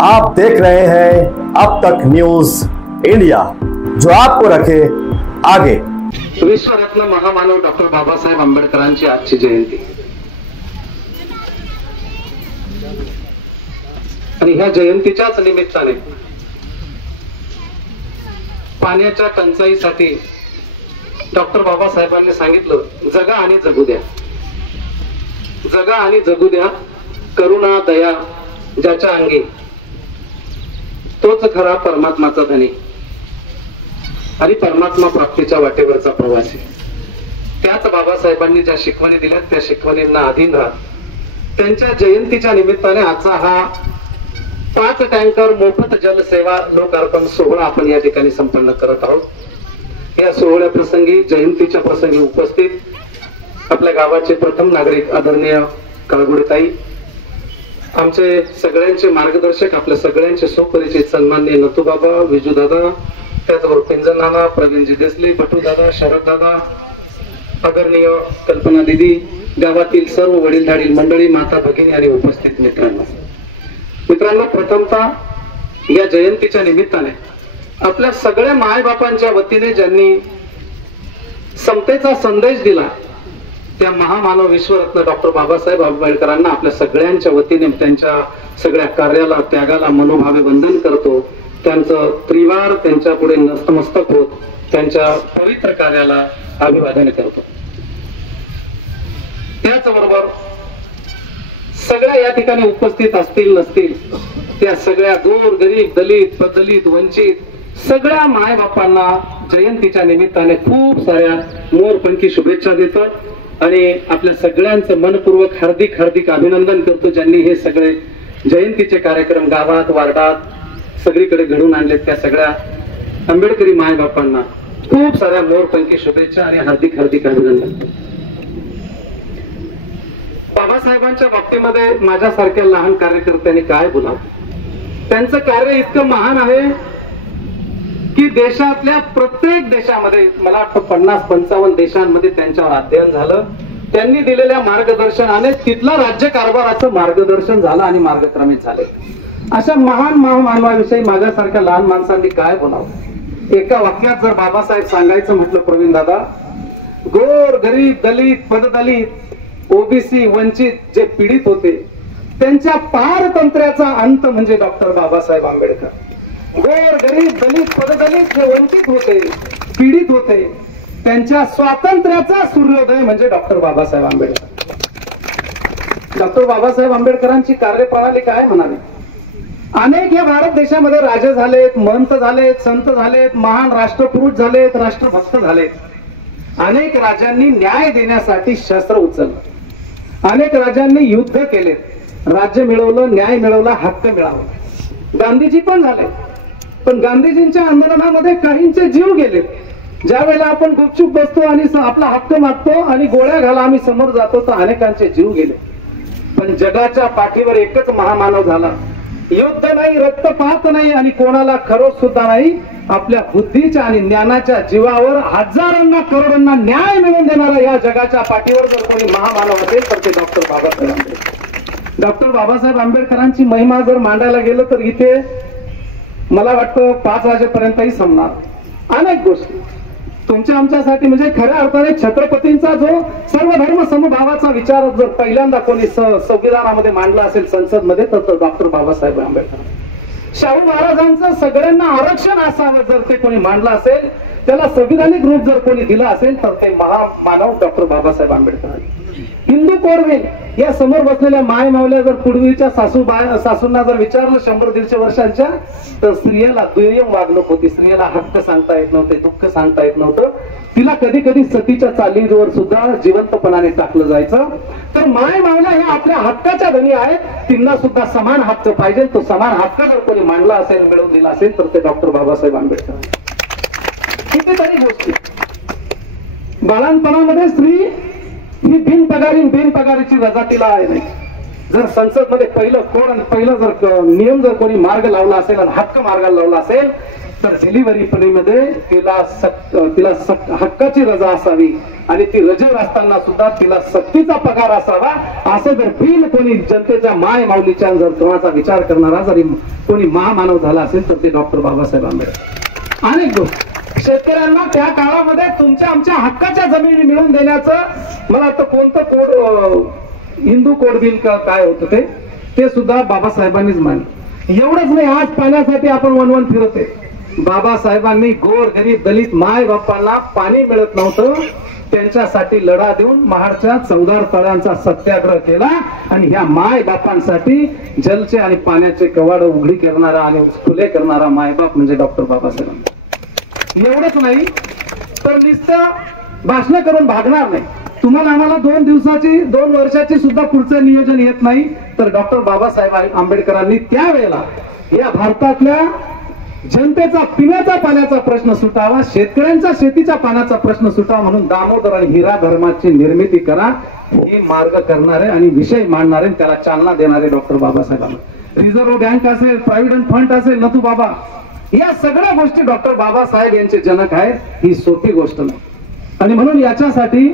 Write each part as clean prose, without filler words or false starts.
आप देख रहे हैं अब तक न्यूज इंडिया, जो आपको रखे आगे। विश्वरत्न महामानव डॉक्टर बाबासाहेब आंबेडकरांची आजची जयंती आणि ह्या जयंतीच्याच निमित्ताने पाण्याच्या टंचाईसाठी डॉक्टर बाबासाहेबांनी सांगितलं, जगा आणि जगू द्या, जगा आणि जगू द्या, करुणा दया ज्याच्या अंगी तोच खरा परमात्माचा धनी आणि परमात्मा प्राप्तीच्या वाटेवरचा प्रवासी। त्याच बाबासाहेबांनी ज्या शिकवणी दिल्यात त्या शिकवणींना अधीन राहत त्यांच्या जयंतीच्या निमित्ताने आजचा हा 5 टँकर मोफत जलसेवा लोकार्पण सोहळा आपण या ठिकाणी संपन्न करत आहोत। या सोहळ्या प्रसंगी, जयंतीच्या प्रसंगी उपस्थित आपल्या गावाचे प्रथम नागरिक आदरणीय काळगुडेताई, आमचे सगळ्यांचे मार्गदर्शक, आपल्या सगळ्यांचे सुपरिचित सन्माननीय नथुबाबा, विजूदादा, त्याचबरोबर पिंजन नाना, प्रवीणजी देसले, बटूदादा, शरददादा, आदरणीय कल्पना दिदी, गावातील सर्व वडीलधारी मंडळी, माता भगिनी आणि उपस्थित मित्रांनो, प्रथमतः या जयंतीच्या निमित्ताने आपल्या सगळ्या मायबापांच्या वतीने ज्यांनी समतेचा संदेश दिला त्या महामानव विश्वरत्न डॉक्टर बाबासाहेब आंबेडकरांना आपल्या सगळ्यांच्या वतीने त्यांच्या सगळ्या कार्याला, त्यागाला मनोभावे वंदन करतो। त्यांचं त्रिवार त्यांच्या पुढे नतमस्तक होत त्यांच्या पवित्र कार्याला अभिवादन करतो। त्याचबरोबर सगळ्या या ठिकाणी उपस्थित असतील नसतील त्या सगळ्या दूर गरीब, दलित, प्रदलित, वंचित सगळ्या माय बापांना जयंतीच्या निमित्ताने खूप साऱ्या मोरपंखी शुभेच्छा देतो आणि आपल्या सगळ्यांचं मनपूर्वक हार्दिक हार्दिक अभिनंदन करतो, ज्यांनी हे सगळे जयंतीचे कार्यक्रम गावात, वार्डात सगळीकडे घडून आणले। त्या सगळ्या आंबेडकरी माय बापांना खूप साऱ्या मोरपंखी शुभेच्छा आणि हार्दिक हार्दिक अभिनंदन। बाबासाहेबांच्या बाबतीमध्ये माझ्यासारख्या लहान कार्यकर्त्यांनी काय बोलावं, त्यांचं कार्य इतकं महान आहे की देशातल्या प्रत्येक देशामध्ये, मला वाटतं 50-55 देशांमध्ये त्यांच्यावर अध्ययन झालं। त्यांनी दिलेल्या मार्गदर्शनाने तिथला राज्यकारभाराचं मार्गदर्शन झालं आणि मार्गक्रमित झाले। अशा महान महामानवाविषयी माझ्यासारख्या लहान माणसांनी काय बोलावं। एका वाक्यात जर बाबासाहेब सांगायचं म्हटलं, प्रवीण दादा, गोर गरीब, दलित, पददलित, ओबीसी, वंचित जे पीडित होते त्यांच्या पारतंत्र्याचा अंत म्हणजे डॉक्टर बाबासाहेब आंबेडकर। गोर गरीब, दलित, पददलित जे वंचित होते, पीडित होते, त्यांच्या स्वातंत्र्याचा सूर्योदय म्हणजे डॉक्टर बाबासाहेब आंबेडकर। डॉक्टर बाबासाहेब आंबेडकरांची कार्यप्रणाली काय म्हणावी। अनेक या भारत देशामध्ये राजे झालेत, महंत झालेत, संत झालेत, महान राष्ट्रपुरुष झालेत, राष्ट्रभक्त झालेत। अनेक राजांनी न्याय देण्यासाठी शस्त्र उचललं, अनेक राजांनी युद्ध केले, राज्य मिळवलं, न्याय मिळवला, हक्क मिळाला। गांधीजी पण झाले, पण गांधीजींच्या आंदोलनामध्ये काहींचे जीव गेले। ज्या वेळेला आपण गुपचूप बसतो आणि आपला हक्क मागतो आणि गोळ्या घाला आम्ही समोर जातो तर अनेकांचे जीव गेले। पण जगाच्या पाठीवर एकच महामानव झाला, युद्ध नाही, रक्तपात नाही आणि कोणाला खरोच सुद्धा नाही, आपल्या बुद्धीच्या आणि ज्ञानाच्या जीवावर हजारांना करोडांना न्याय मिळवून देणारा या जगाच्या पाठीवर जर कोणी महामानव असेल तर ते डॉक्टर बाबासाहेब आंबेडकर। डॉक्टर बाबासाहेब आंबेडकरांची महिमा जर मांडायला गेलं तर इथे मला वाटतं 5 वाजेपर्यंतही संपणार। अनेक गोष्टी तुमच्या आमच्यासाठी म्हणजे खऱ्या अर्थाने छत्रपतींचा जो सर्व धर्म समभावाचा विचार जर पहिल्यांदा कोणी संविधानामध्ये मांडला असेल संसदमध्ये तर डॉक्टर बाबासाहेब आंबेडकर। शाहू महाराजांचं सगळ्यांना आरक्षण असावं जर ते कोणी मांडलं असेल, त्याला संविधानिक रूप जर कोणी दिलं असेल तर ते महामानव डॉक्टर बाबासाहेब आंबेडकर। हिंदू कोरवेल या समोर बसलेल्या माय मावल्या जर पूर्वीच्या सासूंना जर विचारलं 100-150 वर्षांच्या तर स्त्रियाला दुय्यम वागणूक होती, स्त्रियाला हक्क सांगता येत नव्हते, दुःख सांगता येत नव्हतं, तिला कधी कधी सतीच्या चालीवर सुद्धा जिवंतपणाने टाकलं जायचं। तर माय मावल्या ह्या आपल्या हक्काच्या धनी आहेत, त्यांना सुद्धा समान हक्क पाहिजे। तो समान हक्क जर कोणी मांडला असेल, मिळवून दिला असेल तर ते डॉक्टर बाबासाहेब आंबेडकर। कितीतरी गोष्टी बाळांपणामध्ये स्त्री ही बिनपगारीची रजा तिला आहे नाही। जर संसद मध्ये पहिलं कोड आणि पहिलं जर नियम जर कोणी मार्ग लावला असेल आणि हक्क मार्गाला लावला असेल तर डिलिव्हरीमध्ये तिला हक्काची रजा असावी आणि ती रजेवर असताना सुद्धा तिला सक्तीचा पगार असावा, असं जर बिल कोणी जनतेच्या माय माऊलीच्या जर कोणाचा विचार करणारा जरी कोणी महामानव झाला असेल तर ते डॉक्टर बाबासाहेब आंबेडकर. अनेक गोष्टी शेतकऱ्यांना त्या काळामध्ये तुमच्या आमच्या हक्काच्या जमिनी मिळवून देण्याचं मला वाटतं कोणतं कोड हिंदू कोड बिल काय होतं ते सुद्धा बाबासाहेबांनीच मांडलं. एवढंच नाही, आज पाण्यासाठी आपण वनवन फिरते. बाबासाहेबांनी गोर गरीब दलित माय बापांना पाणी मिळत नव्हतं, त्यांच्यासाठी लढा देऊन महाडच्या 14 तळ्यांचा सत्याग्रह केला आणि ह्या माय बापांसाठी जलचे आणि पाण्याचे कवाड उघडी करणारा आणि खुले करणारा मायबाप म्हणजे डॉक्टर बाबासाहेब. एवढंच नाही तर नुसतं भाषण करून भागणार नाही. तुम्हाला आम्हाला 2 वर्षाची सुद्धा पुढचं नियोजन येत नाही, तर डॉक्टर बाबासाहेब आंबेडकरांनी त्यावेळेला या भारतातल्या जनतेचा पिण्याचा पाण्याचा प्रश्न सुटावा, शेतकऱ्यांचा शेतीच्या पाण्याचा प्रश्न सुटावा म्हणून दामोदर आणि हिरा धर्माची निर्मिती करा हे मार्ग करणारे आणि विषय मांडणारे, त्याला चालना देणारे डॉक्टर बाबासाहेब. रिझर्व्ह बँक असेल, प्रॉव्हिडंट फंड असेल, नथू बाबा, या सगळ्या गोष्टी डॉक्टर बाबासाहेब यांचे जनक आहेत. ही सोपी गोष्ट नाही आणि म्हणून याच्यासाठी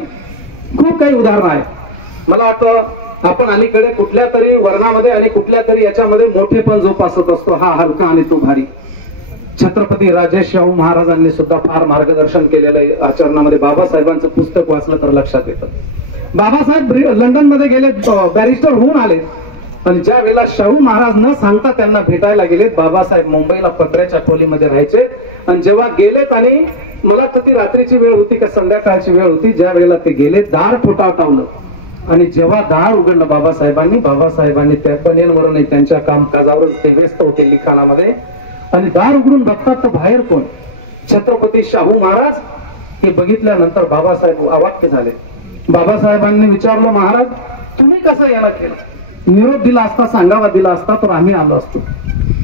खूप काही उदाहरणं आहेत. मला वाटतं आपण अलीकडे कुठल्या तरी वर्णामध्ये आणि कुठल्या तरी याच्यामध्ये मोठेपण जोपासत असतो, हा हलका आणि तो भारी. छत्रपती राजे शाहू महाराजांनी सुद्धा फार मार्गदर्शन केलेलं आहे आचरणामध्ये. बाबासाहेबांचं पुस्तक वाचलं तर लक्षात येतं. बाबासाहेब लंडन मध्ये गेले, बॅरिस्टर होऊन आले आणि ज्या वेळेला शाहू महाराज न सांगता त्यांना भेटायला गेले, बाबासाहेब मुंबईला पत्र्याच्या खोलीमध्ये राहायचे आणि जेव्हा गेलेत आणि मला तर ती रात्रीची वेळ होती का संध्याकाळची वेळ होती, ज्या वेळेला ते गेले दार फुटावलं आणि जेव्हा दार उघडलं बाबासाहेबांनी त्या पणेंवरून त्यांच्या कामकाजावर ते व्यस्त होते लिखाणामध्ये आणि दार उघडून बघतात तर बाहेर कोण, छत्रपती शाहू महाराज. हे बघितल्यानंतर बाबासाहेब अवाक्य झाले. बाबासाहेबांनी विचारलं, महाराज तुम्ही कसं याला केलं? निरोप दिला असता, सांगावा दिला असता तर आम्ही आलो असतो,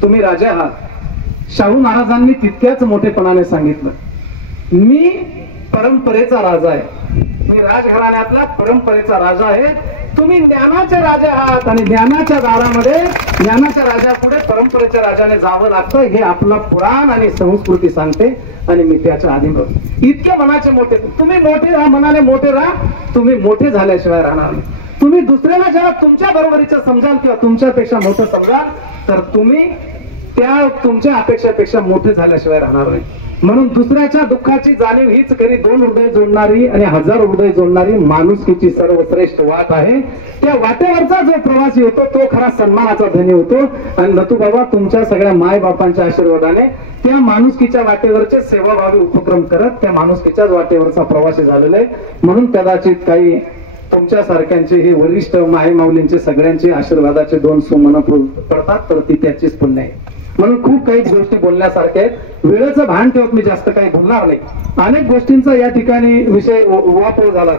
तुम्ही राजा आहात. शाहू महाराजांनी तितक्याच मोठेपणाने सांगितलं, मी परंपरेचा राजा आहे, मी राजघराण्यातला परंपरेचा राजा आहे, तुम्ही ज्ञानाचे राजे आहात आणि ज्ञानाच्या दारामध्ये ज्ञानाच्या राजापुढे परंपरेच्या राजाने जावं लागतं, हे आपला पुराण आणि संस्कृती सांगते आणि मी त्याच्या आधी इतके मनाचे मोठे. तुम्ही मोठे राहा, मनाने मोठे राहा, तुम्ही मोठे झाल्याशिवाय राहणार नाही. तुम्ही दुसऱ्याला जेव्हा तुमच्या बरोबरीचं समजाल किंवा तुमच्यापेक्षा मोठं समजाल तर तुम्ही त्या तुमच्या अपेक्षापेक्षा मोठे झाल्याशिवाय राहणार नाही. म्हणून दुसऱ्याच्या दुःखाची जाणीव हीच करी 2 हृदय जोडणारी आणि 1000 हृदय जोडणारी माणुसकीची सर्वश्रेष्ठ वाट आहे. त्या वाटेवरचा जो प्रवासी होतो तो खरा सन्मानाचा धनी होतो आणि नतू बाबा तुमच्या सगळ्या माय बापांच्या आशीर्वादाने त्या माणुसकीच्या वाटेवरचे सेवाभावी उपक्रम करत त्या माणुसकीच्याच वाटेवरचा प्रवासी झालेला आहे. म्हणून कदाचित काही तुमच्या सारख्यांचे हे वरिष्ठ माय माऊलींचे सगळ्यांचे आशीर्वादाचे 2 सुमन पडतात तर ती त्याचीच पुण्य आहे. म्हणून खूप काही गोष्टी बोलण्यासारख्या आहेत. वेळेचं भान ठेवत मी जास्त काही बोलणार नाही. अनेक गोष्टींचा या ठिकाणी विषय उहापोह झाला.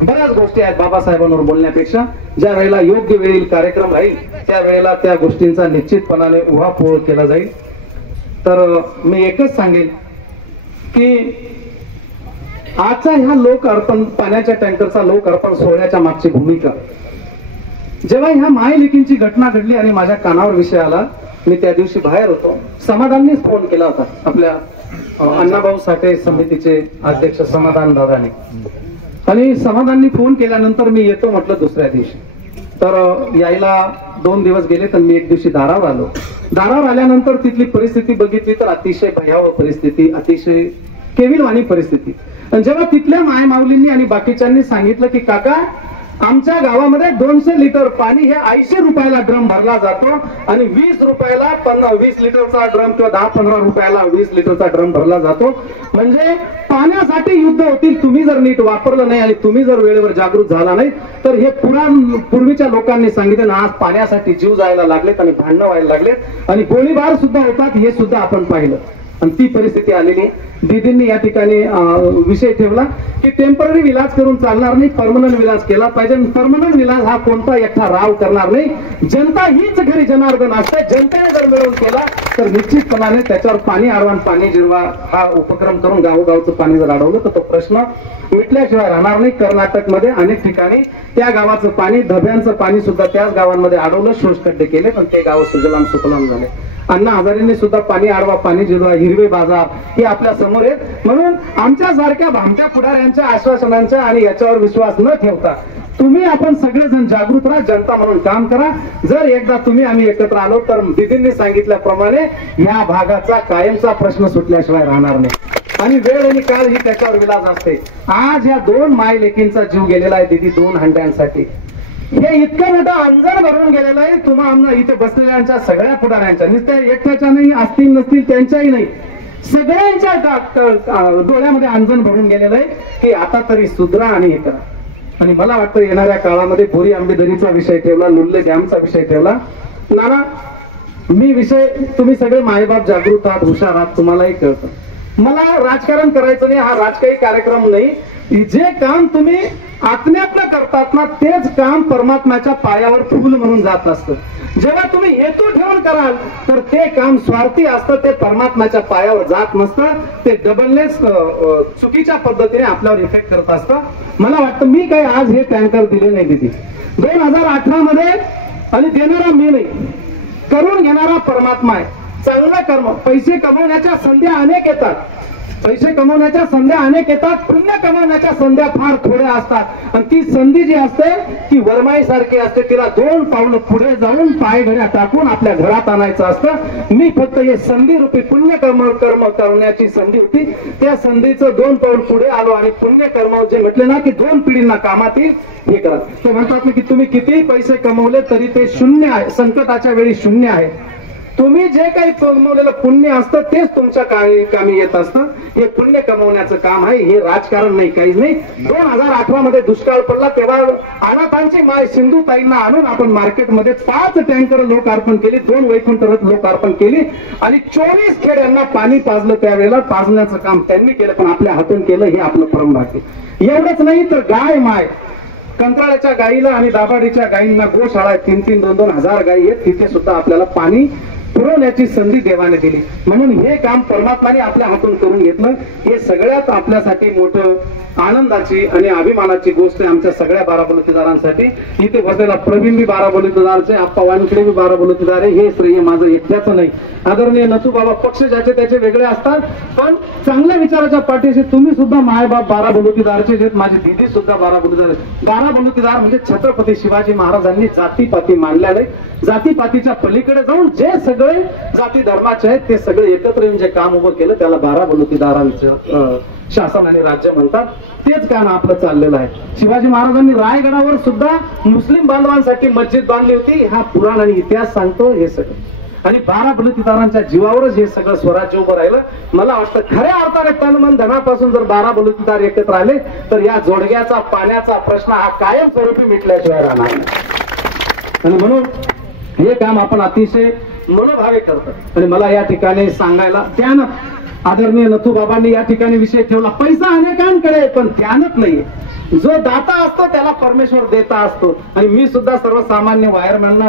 बऱ्याच गोष्टी आहेत बाबासाहेबांवर बोलण्यापेक्षा. ज्या वेळेला योग्य वेळी कार्यक्रम राहील त्या वेळेला त्या गोष्टींचा निश्चितपणाने उहापोह केला जाईल. तर मी एकच सांगेन की आजचा ह्या लोक अर्पण पाण्याच्या टँकरचा लोक अर्पण सोहळ्याच्या मागची भूमिका, जेव्हा ह्या मायलेकींची घटना घडली आणि माझ्या कानावर विषय आला, मी त्या दिवशी बाहेर होतो. समाधाननीच फोन केला होता, आपल्या अण्णाभाऊ साठे समितीचे अध्यक्ष समाधान दादाने, आणि समाधाननी फोन केल्यानंतर मी येतो म्हटलं दुसऱ्या दिवशी. तर यायला 2 दिवस गेले तर मी एक दिवशी दारावर आलो. दारावर आल्यानंतर तिथली परिस्थिती बघितली तर अतिशय भयावह परिस्थिती, अतिशय केविलवाणी परिस्थिती. आणि जेव्हा तिथल्या माय माऊलींनी आणि बाकीच्यांनी सांगितलं की काका आमच्या गावामध्ये 200 लिटर पाणी हे 80 रुपयाला ड्रम भरला जातो आणि 20 रुपयाला 20 लिटरचा ड्रम किंवा 10-15 रुपयाला 20 लिटरचा ड्रम भरला जातो, म्हणजे पाण्यासाठी युद्ध होतील. तुम्ही जर नीट वापरलं नाही आणि तुम्ही जर वेळेवर जागृत झाला नाही तर हे पूर्वीच्या लोकांनी सांगितलं आज पाण्यासाठी जीव जायला लागलेत आणि भांडणं व्हायला लागलेत आणि गोळीबार सुद्धा होतात, हे सुद्धा आपण पाहिलं. आणि ती परिस्थिती आलेली. दीदींनी या ठिकाणी विषय ठेवला की टेम्पररी विलाज करून चालणार नाही, परमनंट विलाज केला पाहिजे. परमनंट विलाज हा कोणता एकटा राव करणार नाही. जनता हीच घरी जनार्दन असते. जनतेने जर मिळवून केला तर निश्चितपणाने त्याच्यावर पाणी अडवून पाणी जिरवा हा उपक्रम करून गावोगावचं पाणी जर अडवलं तर तो प्रश्न मिटल्याशिवाय राहणार नाही. कर्नाटकमध्ये अनेक ठिकाणी त्या गावाचं पाणी, धब्यांचं पाणी सुद्धा त्याच गावांमध्ये अडवलं, शोषखड्डे केले, पण ते गाव सुजलाम सुफलाम झाले. अण्णा हजारेंनी सुद्धा पाणी अडवा पाणी जिरवा, हिरवे बाजार हे आपल्या समोर आहेत. म्हणून आमच्या सारख्या भामट्या पुढाऱ्यांच्या आश्वासनांच्या आणि याच्यावर विश्वास न ठेवता तुम्ही आपण सगळेजण जागृत राहा, जनता म्हणून काम करा. जर एकदा तुम्ही आम्ही एकत्र आलो तर दीदींनी सांगितल्याप्रमाणे या भागाचा कायमचा प्रश्न सुटल्याशिवाय राहणार नाही. आणि वेळ आणि काळ ही त्याच्यावर विलाज असते. आज या 2 माय लेकींचा जीव गेलेला आहे दीदी 2 हंड्यांसाठी. हे इतकं मोठं अंजन भरून गेलेलं आहे. तुम्हाला इथे बसलेल्यांच्या सगळ्या पुढाऱ्यांच्या, नुसत्या एकट्याच्या नाही, असतील नसतील त्यांच्याही नाही, सगळ्यांच्या डोळ्यामध्ये अंजन भरून गेलेलं आहे की आता तरी सुधरा आणि हे करा. आणि मला वाटतं येणाऱ्या काळामध्ये बोरी आंबेदरीचा विषय ठेवला, लुल्ले डॅमचा विषय ठेवला. नाना मी विषय, तुम्ही सगळे मायबाप जागृत आहात, हुशार आहात, तुम्हालाही कळतं. मला राजकारण करायचं नाही, हा राजकीय कार्यक्रम नाही. जे काम तुम्ही आत्म्यातनं करतात ना तेच काम परमात्म्याच्या पायावर फूल म्हणून जात असतं. जेव्हा तुम्ही हेतू ठेवून कराल तर ते काम स्वार्थी असतं, ते परमात्म्याच्या पायावर जात नसतं, ते डबलनेस चुकीच्या पद्धतीने आपल्यावर इफेक्ट करत असतं. मला वाटतं मी काही आज हे टँकर दिले नाही दिदी 2018 मध्ये, आणि देणारा मी नाही, करून घेणारा परमात्मा आहे. चांगलं कर्म, पैसे कमवण्याच्या संध्या अनेक येतात, पैसे कमवण्याच्या संध्या अनेक येतात, पुण्य कमवण्याच्या संध्या फार थोड्या असतात. आणि ती संधी जी असते ती वरमाई सारखी असते, तिला 2 पावलं पुढे जाऊन पायघड्या टाकून आपल्या घरात आणायचं असतं. मी फक्त हे संधी रूपी पुण्य कर्म करण्याची संधी होती, त्या संधीचं 2 पाऊल पुढे आलो आणि पुण्य कर्म जे म्हटले ना की 2 पिढींना कामात येईल हे करा. ते म्हणतात की तुम्ही कितीही पैसे कमवले तरी ते शून्य आहे, संकटाच्या वेळी शून्य आहे. तुम्ही जे काही कमवलेलं पुण्य असतं तेच तुमच्या कामी येत असतं. हे पुण्य कमवण्याचं काम आहे, हे राजकारण नाही, काहीच नाही. 2018 मध्ये दुष्काळ पडला तेव्हा अनाथांची माय सिंधुताईंना आणून आपण मार्केटमध्ये 5 टँकर लोकार्पण केली, 2 वैकुंठ रथ लोकार्पण केली आणि 24 खेड्यांना पाणी पाजलं. त्यावेळेला पाजण्याचं काम त्यांनी केलं, पण आपल्या हातून केलं, हे आपलं परमभाग्य. एवढंच नाही तर गाय माय, कंत्राळ्याच्या गाईला आणि दाभाडीच्या गायींना गोशाळा आहेत, 3-3, 2-2 हजार गायी आहेत, तिथे सुद्धा आपल्याला पाणी पुरवण्याची संधी देवाने दिली. म्हणून हे काम परमात्म्याने आपल्या हातून करून घेतलं. हे सगळ्यात आपल्यासाठी मोठं आनंदाची आणि अभिमानाची गोष्ट आहे आमच्या सगळ्या बाराबलुतेदारांसाठी. इथे बसलेला प्रवीण बी बाराबलुतेदारचे, आप्पा वानकडे बी बाराबलुतेदार आहे. हे श्रेय माझं एकट्याचं नाही. आदरणीय नथू बाबा, पक्ष ज्याचे त्याचे वेगळे असतात, पण चांगल्या विचाराच्या पाठीशी तुम्ही सुद्धा मायबाप बाराबलुतेदारचे आहेत. माझी दिदी सुद्धा बाराबलुतेदार आहे. बाराबलुतेदार म्हणजे छत्रपती शिवाजी महाराजांनी जातीपाती मांडल्या नाही, जातीपातीच्या पलीकडे जाऊन जे सगळे जाती धर्माचे आहेत ते सगळे एकत्र येऊन जे काम उभं केलं त्याला बाराबलुतेदारांचं शासन आणि राज्य म्हणतात. तेच काम आपलं चाललेलं आहे. शिवाजी महाराजांनी रायगडावर सुद्धा मुस्लिम बांधवांसाठी मस्जिद बांधली होती. हा पुराण आणि इतिहास सांगतो हे सगळं. आणि बाराबलुतेदारांच्या जीवावरच हे सगळं स्वराज्य उभं राहिलं. मला वाटतं खऱ्या अर्थाने तन मन धनापासून जर बाराबलुतेदार एकत्र आले तर या जोडग्याचा पाण्याचा प्रश्न हा कायमस्वरूपी मिटल्याशिवाय राहणार नाही. आणि म्हणून हे काम आपण अतिशय मनोभावे करतो. आणि मला या ठिकाणी सांगायला त्यानं आदरणीय नथू बाबांनी या ठिकाणी विषय ठेवला. पैसा अनेकांकडे पण ध्यानच नाहीये. जो दाता असतो त्याला परमेश्वर देता असतो. आणि मी सुद्धा सर्वसामान्य वायरमॅनना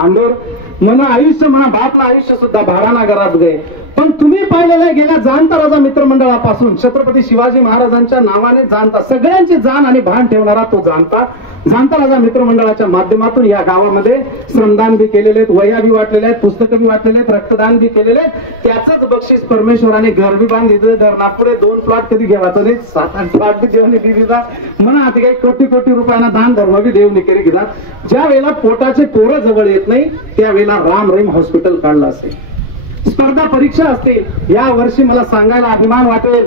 आंडोर म्हणा, आयुष्य म्हणा, बापला आयुष्य सुद्धा भाडाना घरात गए. पण तुम्ही पाहिलेलं गेल्या जाणता राजा मित्रमंडळापासून छत्रपती शिवाजी महाराजांच्या नावाने जाणता सगळ्यांची जाण आणि भान ठेवणारा तो जाणता राजा मित्रमंडळाच्या माध्यमातून या गावामध्ये श्रमदान बी केलेले आहेत, वह्या बी वाटलेल्या आहेत, पुस्तकं बी वाटलेले आहेत, रक्तदान बी केलेले आहेत. त्याच बक्षीस परमेश्वराने घर बी बांधिलं. घरनापुढे 2 प्लॉट कधी घ्यावाचं नाही, 7-8 प्लॉट बी देवनी दिला म्हणा. आता काही कोटी रुपयांना दान धर्म बी देवनी केली घेतात. ज्या वेळेला पोटाचे पोरं जवळ येत नाही त्यावेळेला राम रहीम हॉस्पिटल काढलं असेल. स्पर्धा परीक्षा असते. या वर्षी मला सांगायला अभिमान वाटेल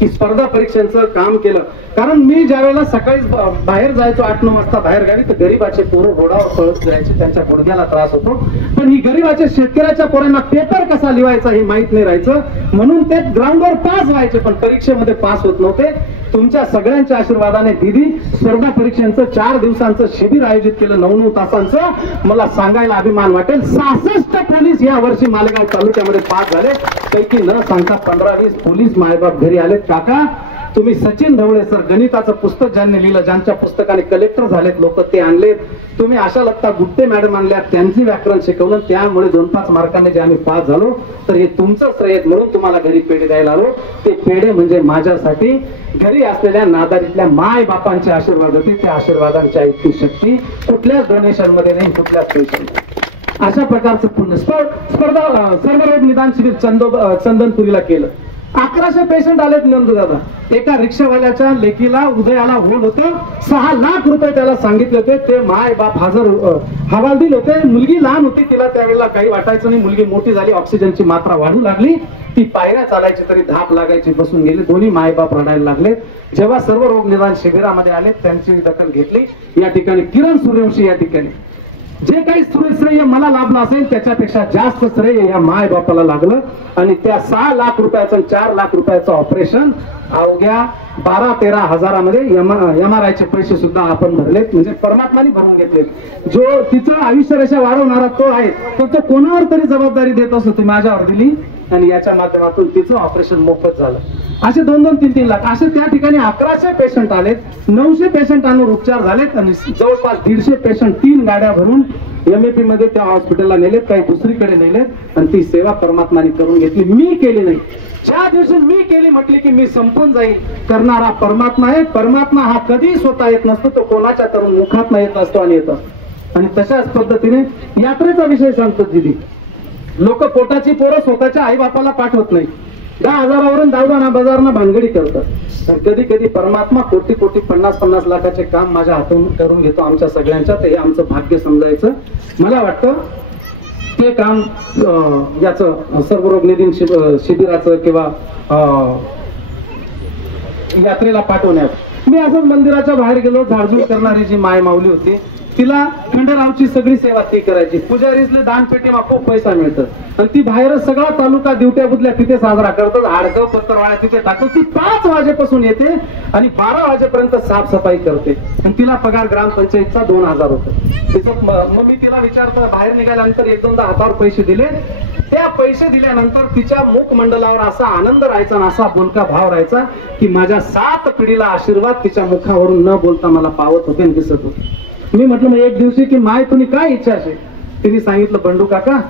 की स्पर्धा परीक्षांचं काम केलं. कारण मी ज्या वेळेला सकाळी बाहेर जायचो 8-9 वाजता बाहेर गावी, तर गरीबाचे पोरं रोडावर पळत जायचे, त्यांच्या गुडघ्याला त्रास होतो. पण ही गरीबाच्या शेतकऱ्याच्या पोरांना पेपर कसा लिहायचा हे माहित नाही राहायचं, म्हणून ते ग्राउंडवर पास व्हायचे पण परीक्षेमध्ये पास होत नव्हते. तुमच्या सगळ्यांच्या आशीर्वादाने दिदी स्पर्धा परीक्षांचं 4 दिवसांचं शिबिर आयोजित केलं, 9-9 तासांचं. मला सांगायला अभिमान वाटेल 66 पोलीस या वर्षी मालेगाव तालुक्यामध्ये पास झाले. त्यापैकी न सांगता 15-20 पोलीस मायबाप घरी आलेत. काका तुम्ही सचिन ढवळे सर गणिताचं पुस्तक ज्यांनी लिहिलं, ज्यांच्या पुस्तकाने कलेक्टर झालेत लोक ते आणलेत. तुम्ही आशा लता गुट्टे मॅडम आणल्या, त्यांची व्याकरण शिकवलं, त्यामुळे 2-5 मार्कांनी जे आम्ही पास झालो. तर हे तुमचं श्रेय म्हणून तुम्हाला घरी पेढे द्यायला आलो. ते पेढे म्हणजे माझ्यासाठी घरी असलेल्या नादारीतल्या माय बापांचे आशीर्वाद होते. त्या आशीर्वादांच्या इतकी शक्ती कुठल्याच डोनेशन मध्ये नाही, कुठल्याच पैशांमध्ये. अशा प्रकारचं पुण्य स्पर्धा सर्वरोग निदान शिबिर चंदनपुरीला केलं. 1100 पेशंट आलेत नंदू दादा. एका रिक्षावाल्याच्या लेकीला उदयाला होऊन होतं, 6 लाख रुपये त्याला सांगितले होते. ते माय बाप हवालदिल होते. मुलगी लहान होती, तिला त्यावेळेला काही वाटायचं नाही. मुलगी मोठी झाली, ऑक्सिजनची मात्रा वाढू लागली, ती पायऱ्या चालायची तरी धाप लागायची, बसून गेली. दोन्ही माय बाप रडायला लागले. जेव्हा सर्व रोग निदान शिबिरामध्ये आले त्यांची दखल घेतली. या ठिकाणी किरण सूर्यवंशी या ठिकाणी जे काही श्रेय मला लाभलं असेल त्याच्यापेक्षा जास्त श्रेय या माय बापाला लागलं. आणि त्या 6 लाख रुपयाचं 4 लाख रुपयाचं ऑपरेशन अवघ्या 12-13 हजारामध्ये MRI चे पैसे सुद्धा आपण भरलेत, म्हणजे परमात्माने भरून घेतले. जो तिचं आयुष्य रेषा वाढवणारा तो आहे, तर तो कोणावर तरी जबाबदारी देत असतो, ती माझ्यावर दिली आणि याच्या माध्यमातून तिचं ऑपरेशन मोफत झालं. असे 2-3 लाख असे त्या ठिकाणी 1100 पेशंट आलेत. 900 पेशंटांवर उपचार झालेत आणि जवळपास 150 पेशंट 3 गाड्या भरून MAP मध्ये त्या हॉस्पिटलला नेलेत, काही दुसरीकडे नेलेत. आणि ती सेवा परमात्माने करून घेतली, मी केली नाही. ज्या दिवशी मी केली म्हटली की मी संपून जाईल, करणारा परमात्मा आहे. परमात्मा हा कधी स्वतः येत नसतो, तो कोणाच्या तरुण मुखात येत नसतो आणि येत असतो. आणि तशाच पद्धतीने यात्रेचा विषय सांगतो दिदी. लोक पोटाची पोरं स्वतःच्या आई बापाला पाठवत नाही, 10,000वरून दावदाना बाजारना भानगडी करतात. कधी कधी परमात्मा कोटी 50-50 लाखाचे काम माझ्या हातून करून घेतो आमच्या सगळ्यांच्या. ते हे आमचं भाग्य समजायचं. मला वाटतं ते काम याचं सर्वरोग निदान शिबिराचं किंवा यात्रेला पाठवण्यात. मी असंच मंदिराच्या बाहेर गेलो, झाडझूड करणारी जी माय माऊली होती, तिला खंडेरावची सगळी सेवा ती करायची. पुजारीसले दानपेटीमा खूप पैसा मिळतं आणि ती बाहेरच सगळा तालुका दिवट्या बुधल्या तिथे साजरा करतात. हाडकं पत्रवाळ्या तिथे टाकतात. ती 5 वाजेपासून येते आणि 12 वाजेपर्यंत साफसफाई करते आणि तिला पगार ग्रामपंचायतचा 2,000 रुपये. मग मी तिला विचारलं, बाहेर निघाल्यानंतर 1-2दा हातावर पैसे दिले. त्या पैसे दिल्यानंतर तिच्या मुखमंडलावर असा आनंद राहायचा आणि असा बोलका भाव राहायचा की माझ्या 7 पिढीला आशीर्वाद तिच्या मुखावरून न बोलता मला पावत होते आणि दिसत होते. मी म्हटलं मग एक दिवशी की माय तुम्ही काय इच्छा असेल? तिने सांगितलं, बंडू काका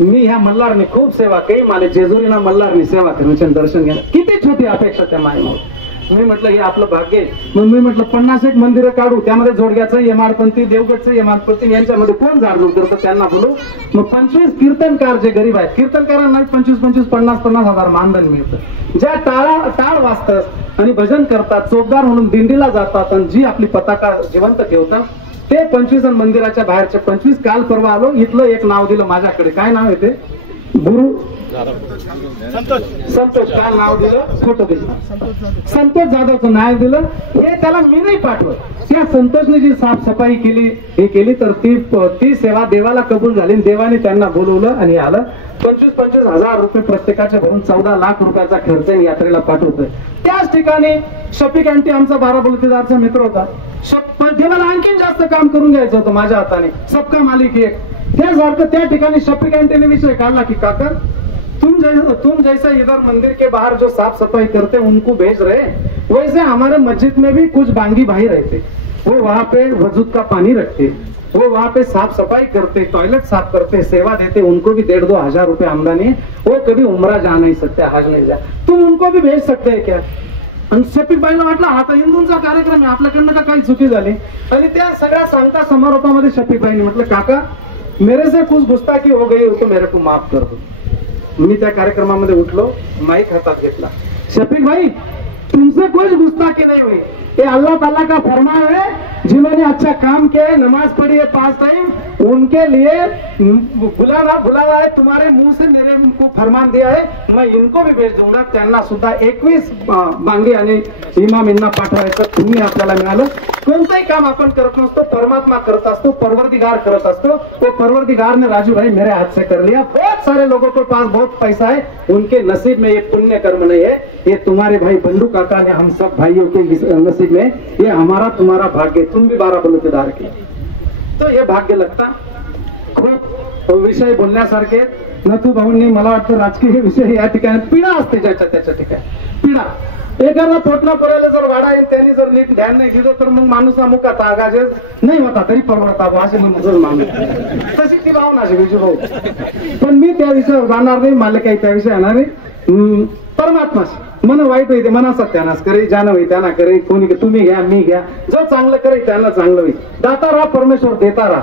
मी ह्या मल्हारने खूप सेवा केली, मला जेजुरीना मल्हारने सेवा करण्याचे दर्शन घ्या. किती छोटी अपेक्षा त्या माय माऊली. मी म्हटलं हे आपलं भाग्य आहे. मग मी म्हटलं 50 मंदिरं काढू, त्यामध्ये जोडग्याचं यमाडपंथी, देवगडचं यमाडपंथी, यांच्यामध्ये कोण झाडझूड करतं त्यांना बोलू. मग 25 कीर्तनकार जे गरीब आहेत, कीर्तनकारांना 25-25, 50-50 हजार मानधन मिळतं. ज्या टाळ वाजतात आणि भजन करतात, चोपदार म्हणून दिंडीला जातात आणि जी आपली पताका जिवंत ठेवतात, ते 25 आणि मंदिराच्या बाहेरचे 25. काल परवा आलो, इथलं एक नाव दिलं माझ्याकडे. काय नाव आहे ते? गुरु संतोष. काल नाव दिलं, फोटो दिला, संतोष जाधवचं नाव दिलं. हे त्याला मी नाही पाठवत. त्या संतोषने जी साफसफाई केली, हे केली, तर ती सेवा देवाला कबूल झाली. देवाने त्यांना बोलवलं आणि आलं. 25-25 हजार रुपये प्रत्येकाच्या भरून 14 लाख रुपयाचा खर्च यात्रेला पाठवतोय. त्याच ठिकाणी शफिक अँटी आमचा बाराबलुतेदारचा मित्र होता. देवाला आणखीन जास्त काम करून घ्यायचं होतं माझ्या हाताने, सबका मालिक एक. त्यासारखं त्या ठिकाणी शफिक अँटीने विषय काढला की काका तुम जैसा इधर मंदिर के बाहर जो साफ सफाई करते उनको भेज रहे, वैसे हमारे मस्जिद में भी कुछ बांगी भाई रहते, वो वहाँ पे वजूद का पानी रखते, वो वहाँ पे साफ सफाई करते, टॉयलेट साफ करते, सेवा देते. उनको भी 1.5-2 हजार रुपये आमदनी है. वो कभी उमरा जा नहीं सकते, हज नहीं जा. तुम उनको भी भेज सकते हैं क्या? आणि शफिक बाईला वाटलं हा तर हिंदूंचा कार्यक्रम आहे, आपल्याकडनं का काही चुकी झाली. आणि त्या सगळ्या सांगता समारोपामध्ये शफिक बाईने म्हटलं काका मेरे से कुछ गुस्ताखी हो गई हो तो मेरे को माफ कर दो. मी त्या कार्यक्रमामध्ये उठलो, माईक हातात घेतला. शफिक भाई तुमसे कुछ गुस्ताखी नहीं हुई, ये अल्लाह ताला का फरमान है. जिन्होंने अच्छा काम किया है, नमाज पढ़ी है 5 टाइम, उनके लिए बुलावा है. तुम्हारे मुंह से मेरे को फरमान दिया है, मैं इनको भी भेज दूंगा. त्यांना सुद्धा 21 बांगे आणि इमामींना पाठवायचं. तुम्ही आपल्याला मिळालं. कोणतंही काम आपण करत नसतो, परमात्मा करत असतो, परवरदिगार करत असतो. तो परवरदिगार ने राजू भाई मेरे हाथ से कर लिया. बहुत सारे लोगों के पास बहुत पैसा है, उनके नसीब में ये पुण्य कर्म नहीं है. ये तुम्हारे भाई बंडू काका ने हम सब भाइयों के नसीब में, ये हमारा तुम्हारा भाग्य. तुम भी बाराबलुतेदार के, तो ये भाग्य लगता. खूप विषय बोलण्यासारखे. नथू भाऊंनी मला वाटतं राजकीय विषय या ठिकाणी पिढा असते ज्याच्या त्याच्या ठिकाणी पिढा एखादा पोटला पडायला जर वाडा येईल त्यांनी जर नीट ध्यान नाही दिलं तर मग माणूस अमुक आता आगाजे नाही होता तरी परवडता असे म्हणून माणूस तशी ती भावना विजू भाऊ. पण मी त्या विषयावर जाणार नाही, मला काही त्या विषय येणार नाही. परमात्माशी मन वाईट होईल मना सत्यानाश करे, ज्यानं होई त्यांना करे, कोणी तुम्ही घ्या मी घ्या, जो चांगलं करे त्यांना चांगलं होईल. दाता राहा परमेश्वर देता राहा.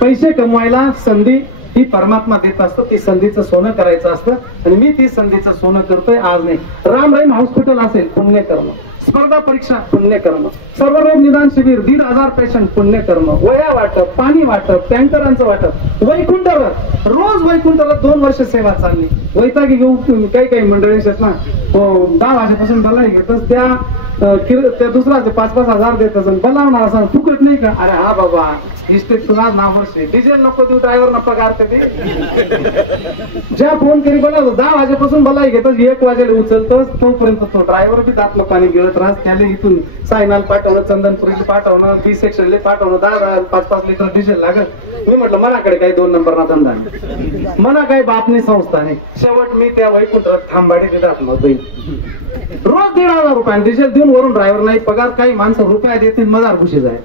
पैसे कमवायला संधी ही परमात्मा देत असतं, ती संधीचं सोनं करायचं असतं आणि मी ती संधीचं सोनं करतोय आज नाही. राम रहीम हॉस्पिटल असेल पुण्यकर्म, स्पर्धा परीक्षा पुण्यकर्म, सर्वरोग निदान शिबिर 1,500 पेशंट पुण्यकर्म, वया वाटप, पाणी वाटप, टँकरांचं वाटप, वैकुंठवर रोज वैकुंठवर 2 वर्ष सेवा चालली. वैतागी घेऊ काही मंडळी आहेत ना 10 वाजेपासून बलाई घेतच त्या दुसरा 5-5 हजार देत असेल बलावणार असं फुकट नाही का. अरे हा बाबा हिस्ट्रीत तुला नाव डिझेल नको देऊ ड्रायव्हर न पगार ते ज्या फोन करी बोलावतो 10 वाजेपासून बलाई घेतच 1 वाजेला उचलतोच तोपर्यंत तो ड्रायव्हर बी दातलं पाणी गिळत राहत. त्याला इथून सायनाल पाठवणं, चंदनपुरीला पाठवणं, बी सेक्शनला पाठवणं, 10-5 लिटर डिझेल लागत. मी म्हटलं मनाकडे काही 2 नंबरना धंदा नाही, मना काही बापनी संस्था नाही. शेवट मी त्या वैकुंठात थांबाडी देतात मग रोज 1,500 रुपये डिझेल देऊन वरून ड्रायव्हर नाही पगार. काही माणसं रुपया देतील मजार खुशी जाय.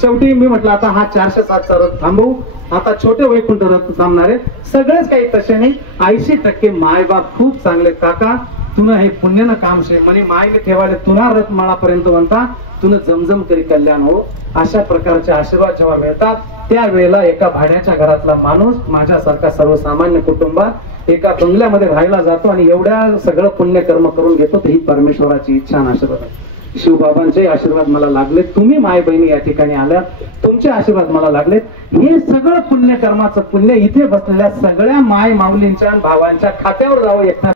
शेवटी मी म्हटलं आता हा 407चा रथ थांबवू. आता छोटे वैकुंठ रथ थांबणारे सगळेच काही तसे नाही. 80% मायबाप खूप चांगले. काका तुला हे पुण्यनं काम शे म्हणे मायने ठेवाले तुला रथ माळापर्यंत म्हणता तुला जमजम करी कल्याण हो. अशा प्रकारचे आशीर्वाद जेव्हा मिळतात त्यावेळेला एका भाड्याच्या घरातला माणूस माझ्यासारखा सर्वसामान्य कुटुंबात एका बंगल्यामध्ये राहायला जातो आणि एवढ्या सगळं पुण्यकर्म करून घेतो. ही परमेश्वराची इच्छा आणि आशीर्वाद आहे. शिवबाबांचे आशीर्वाद मला लागले, तुम्ही माय बहिणी या ठिकाणी आल्या तुमचे आशीर्वाद मला लागले. हे सगळं पुण्यकर्माचं पुण्य इथे बसलेल्या सगळ्या माय माऊलींच्या भावांच्या खात्यावर जावं एकदा